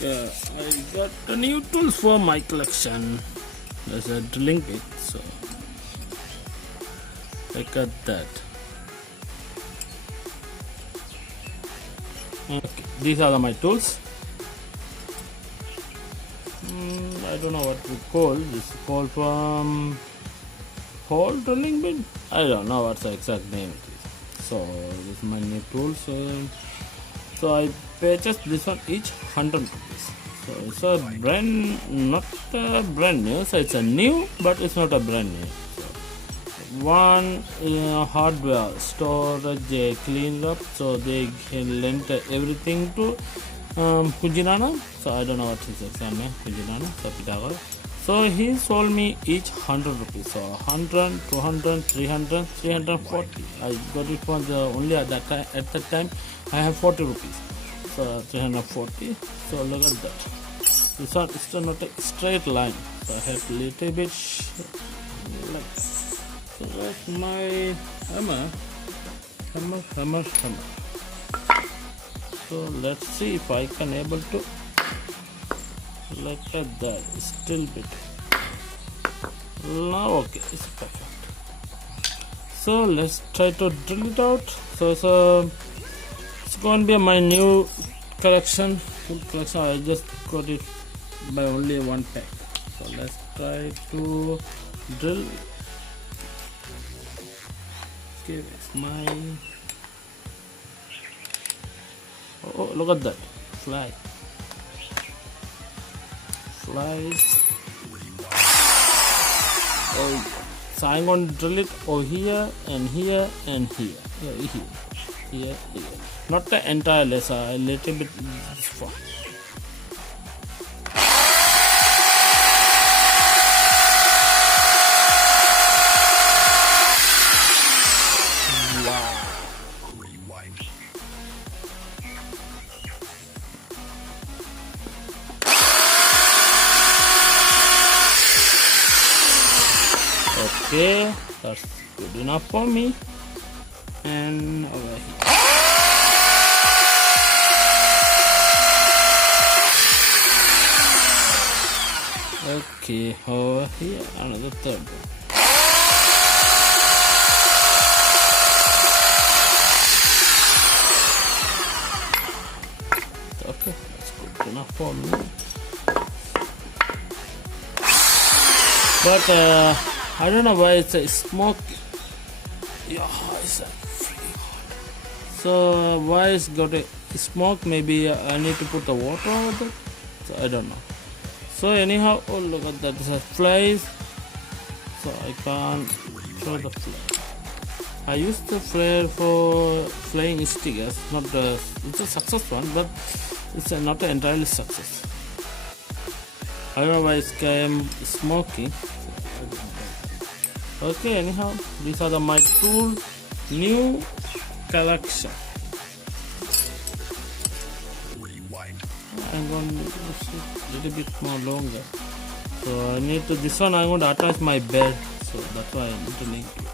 Yeah, I got the new tools for my collection. There's a drilling bit, so I got that. Okay, these are my tools. I don't know what to call this. Called from hole drilling bit. I don't know what's the exact name. So this is my new tools. So I purchased this one each 100 rupees. So it's a not a brand new. So it's a new, but it's not a brand new. So one hardware storage cleaned up, so they can lend everything to Kujinana. So I don't know what his exact name. Kujinana. So Pythagoras. So he sold me each 100 rupees. So 100, 200, 300, 340. I got it for the only at that time I have 40 rupees. So 340. So look at that. This one is still not a straight line. So I have a little bit like. So that's my hammer. So let's see if I can able to. Look at that, still bit. Now okay, it's perfect. So let's try to drill it out. So it's going to be my new collection. Full collection. I just got it by only one pack. So let's try to drill. Okay, it's my. Oh, look at that fly. Oh, so I'm going to drill it over here and here and here. Here. Not the entire laser, a little bit this far. Okay, that's good enough for me. And over here. Okay, over here, another third one. Okay, that's good enough for me. But I don't know why it's a smoke. Yeah, it's a freaking hot. So why it's got a smoke? Maybe I need to put the water over it. So I don't know. So anyhow, oh look at that. This has flies. So I can't throw the fly. I used the flare for flying stickers. Not the. It's a success one, but it's not entirely success. I don't know why it's smoking. Okay, anyhow, these are my tool new collection. I'm going to make it a little bit more longer. So I need to, this one I'm going to attach my bed. So that's why I need to make it.